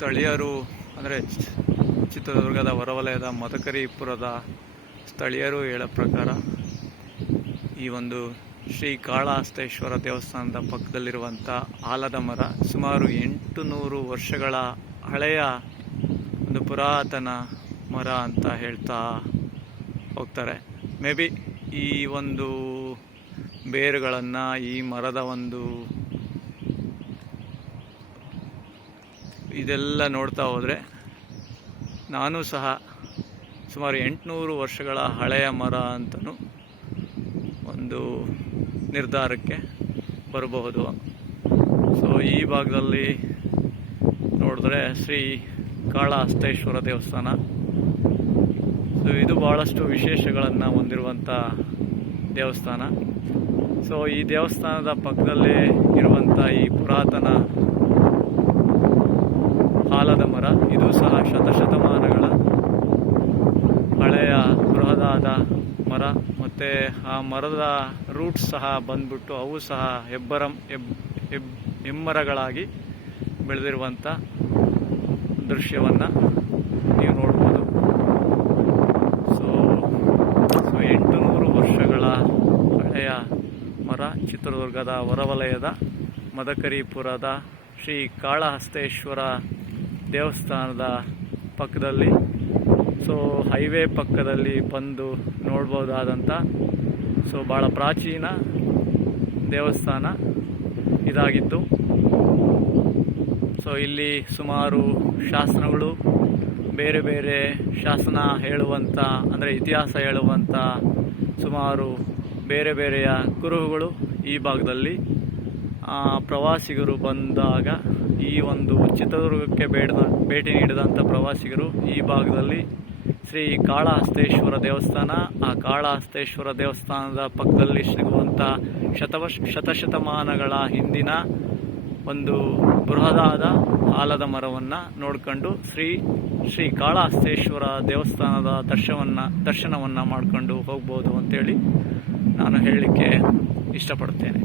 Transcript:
ಸ್ಥಳೀಯರು ಅಂದರೆ ಚಿತ್ರದುರ್ಗದ ಹೊರವಲಯದ ಮದಕರಿಪುರದ ಸ್ಥಳೀಯರು ಹೇಳೋ ಪ್ರಕಾರ ಈ ಒಂದು ಶ್ರೀ ಕಾಳಹಸ್ತೇಶ್ವರ ದೇವಸ್ಥಾನದ ಪಕ್ಕದಲ್ಲಿರುವಂಥ ಆಲದ ಮರ ಸುಮಾರು 800 ವರ್ಷಗಳ ಹಳೆಯ ಒಂದು ಪುರಾತನ ಮರ ಅಂತ ಹೇಳ್ತಾ ಹೋಗ್ತಾರೆ. ಮೇ ಬಿ ಈ ಒಂದು ಬೇರುಗಳನ್ನು ಈ ಮರದ ಒಂದು ಇದೆಲ್ಲ ನೋಡ್ತಾ ಹೋದರೆ ನಾನು ಸಹ ಸುಮಾರು 800 ವರ್ಷಗಳ ಹಳೆಯ ಮರ ಅಂತಲೂ ಒಂದು ನಿರ್ಧಾರಕ್ಕೆ ಬರಬಹುದು. ಸೊ ಈ ಭಾಗದಲ್ಲಿ ನೋಡಿದ್ರೆ ಶ್ರೀ ಕಾಳಹಸ್ತೇಶ್ವರ ದೇವಸ್ಥಾನ. ಸೊ ಇದು ಭಾಳಷ್ಟು ವಿಶೇಷಗಳನ್ನು ಹೊಂದಿರುವಂಥ ದೇವಸ್ಥಾನ. ಸೊ ಈ ದೇವಸ್ಥಾನದ ಪಕ್ಕದಲ್ಲೇ ಇರುವಂಥ ಈ ಪುರಾತನ ಆಲದ ಮರ ಇದು ಸಹ ಶತಶತಮಾನಗಳ ಹಳೆಯ ಬೃಹದಾದ ಮರ. ಮತ್ತು ಆ ಮರದ ರೂಟ್ಸ್ ಸಹ ಬಂದ್ಬಿಟ್ಟು ಅವು ಸಹ ಹೆಮ್ಮರಗಳಾಗಿ ಬೆಳೆದಿರುವಂಥ ದೃಶ್ಯವನ್ನು ನೀವು ನೋಡ್ಬೋದು. ಸೊ 800 ವರ್ಷಗಳ ಹಳೆಯ ಮರ ಚಿತ್ರದುರ್ಗದ ಹೊರವಲಯದ ಮದಕರಿಪುರದ ಶ್ರೀ ಕಾಳಹಸ್ತೇಶ್ವರ ದೇವಸ್ಥಾನದ ಪಕ್ಕದಲ್ಲಿ, ಸೊ ಹೈವೇ ಪಕ್ಕದಲ್ಲಿ ಬಂದು ನೋಡ್ಬೋದಾದಂಥ ಸೊ ಭಾಳ ಪ್ರಾಚೀನ ದೇವಸ್ಥಾನ ಇದಾಗಿತ್ತು. ಸೊ ಇಲ್ಲಿ ಸುಮಾರು ಶಾಸನಗಳು, ಬೇರೆ ಬೇರೆ ಶಾಸನ ಹೇಳುವಂಥ ಅಂದರೆ ಇತಿಹಾಸ ಹೇಳುವಂಥ ಸುಮಾರು ಬೇರೆ ಬೇರೆಯ ಕುರುಹುಗಳು ಈ ಭಾಗದಲ್ಲಿ ಪ್ರವಾಸಿಗರು ಬಂದಾಗ ಈ ಒಂದು ಚಿತ್ರದುರ್ಗಕ್ಕೆ ಭೇಟಿ ನೀಡಿದಂಥ ಪ್ರವಾಸಿಗರು ಈ ಭಾಗದಲ್ಲಿ ಶ್ರೀ ಕಾಳಹಸ್ತೇಶ್ವರ ದೇವಸ್ಥಾನ, ಆ ಕಾಳಹಸ್ತೇಶ್ವರ ದೇವಸ್ಥಾನದ ಪಕ್ಕದಲ್ಲಿ ಸಿಗುವಂಥ ಶತಶತಮಾನಗಳ ಹಿಂದಿನ ಒಂದು ಬೃಹದಾದ ಆಲದ ಮರವನ್ನು ನೋಡ್ಕೊಂಡು ಶ್ರೀ ಕಾಳಹಸ್ತೇಶ್ವರ ದೇವಸ್ಥಾನದ ದರ್ಶನವನ್ನು ಮಾಡಿಕೊಂಡು ಹೋಗ್ಬೋದು ಅಂತೇಳಿ ನಾನು ಹೇಳಲಿಕ್ಕೆ ಇಷ್ಟಪಡ್ತೇನೆ.